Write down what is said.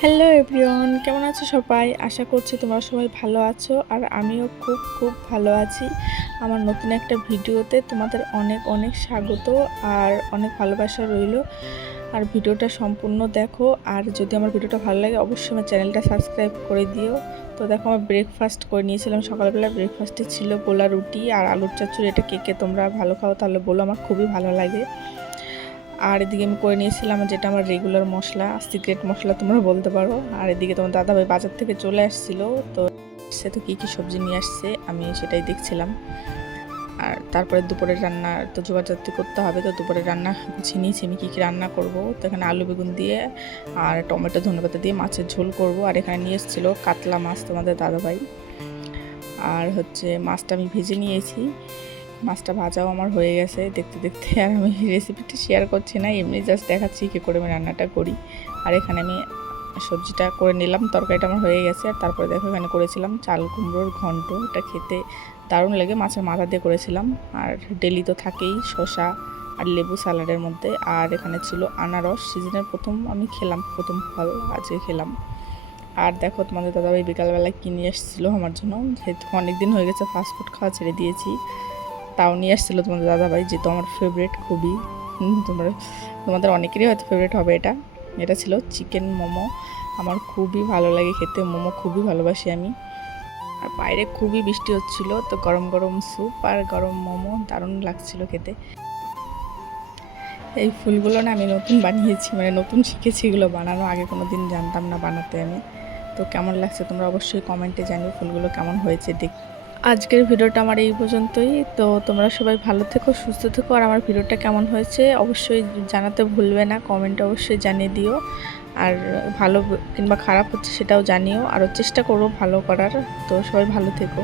Hello everyone, কেমন আছো সবাই? আশা করছি তোমরা সবাই ভালো আছো আর আমিও খুব খুব ভালো আছি। আমার নতুন একটা ভিডিওতে তোমাদের অনেক অনেক স্বাগত আর অনেক ভালোবাসা রইলো। আর ভিডিওটা সম্পূর্ণ দেখো, আর যদি আমার ভিডিওটা ভালো লাগে অবশ্যই আমার চ্যানেলটা সাবস্ক্রাইব করে দিও। তো দেখো, আমার ব্রেকফাস্ট করে নিয়েছিলাম সকালবেলা। ব্রেকফাস্টে ছিল গোলা রুটি আর আলুর চচ্চড়ি। এটা কে কে তোমরা ভালো খাও তাহলে বলো, আমার খুবই ভালো লাগে। আর এদিকে আমি করে নিয়েছিলাম যেটা আমার রেগুলার মশলা, সিক্রেট মশলা তোমরা বলতে পারো। আর এদিকে তোমার দাদাভাই বাজার থেকে চলে আসছিল, তো সে তো কী কী সবজি নিয়ে আসছে আমি সেটাই দেখছিলাম। আর তারপরে দুপুরের রান্না তো জোগাড়জাতি করতে হবে, তো দুপুরের রান্না গুছিয়ে নিয়েছি আমি কী কী রান্না করব। তো এখানে আলু বেগুন দিয়ে আর টমেটো ধনেপাতা দিয়ে মাছের ঝোল করব। আর এখানে নিয়ে এসেছিলো কাতলা মাছ তোমাদের দাদাভাই। আর হচ্ছে মাছটা আমি ভেজে নিয়েছি, মাছটা ভাজাও আমার হয়ে গেছে দেখতে দেখতে। আর আমি রেসিপিটা শেয়ার করছি না, এমনি জাস্ট দেখাচ্ছি কী করে আমি রান্নাটা করি। আর এখানে আমি সবজিটা করে নিলাম, তরকারিটা আমার হয়ে গেছে। আর তারপরে দেখো এখানে করেছিলাম চাল কুমড়োর ঘন্ট, এটা খেতে দারুণ লাগে, মাছের মাথা দিয়ে করেছিলাম। আর ডেলি তো থাকেই শসা আর লেবু স্যালাডের মধ্যে। আর এখানে ছিল আনারস, সিজনের প্রথম আমি খেলাম, প্রথম ফল আজকে খেলাম। আর দেখো তোমাদের দাদাভাই বিকালবেলা কিনে এসেছিলো আমার জন্য, যেহেতু অনেক দিন হয়ে গেছে ফাস্টফুড খাওয়া ছেড়ে দিয়েছি। তাও নিয়ে আসছিলো তোমাদের দাদাভাই, যেহেতু আমার ফেভারিট খুবই। তোমাদের অনেকেরই হয়তো ফেভারিট হবে এটা। এটা ছিল চিকেন মোমো, আমার খুবই ভালো লাগে খেতে, মোমো খুবই ভালোবাসি আমি। আর বাইরে খুবই বৃষ্টি হচ্ছিল, তো গরম গরম স্যুপ আর গরম মোমো দারুণ লাগছিল খেতে। এই ফুলগুলো না আমি নতুন বানিয়েছি, মানে নতুন শিখেছি এগুলো বানানো, আগে কোনো দিন জানতাম না বানাতে আমি। তো কেমন লাগছে তোমরা অবশ্যই কমেন্টে জানিও ফুলগুলো কেমন হয়েছে দেখ। আজকের ভিডিওটা আমার এই পর্যন্তই। তো তোমরা সবাই ভালো থেকো, সুস্থ থেকো। আর আমার ভিডিওটা কেমন হয়েছে অবশ্যই জানাতে ভুলবে না, কমেন্টে অবশ্যই জানিয়ে দিও। আর ভালো কিংবা খারাপ হচ্ছে সেটাও জানিও, আরও চেষ্টা করবো ভালো করার। তো সবাই ভালো থেকো।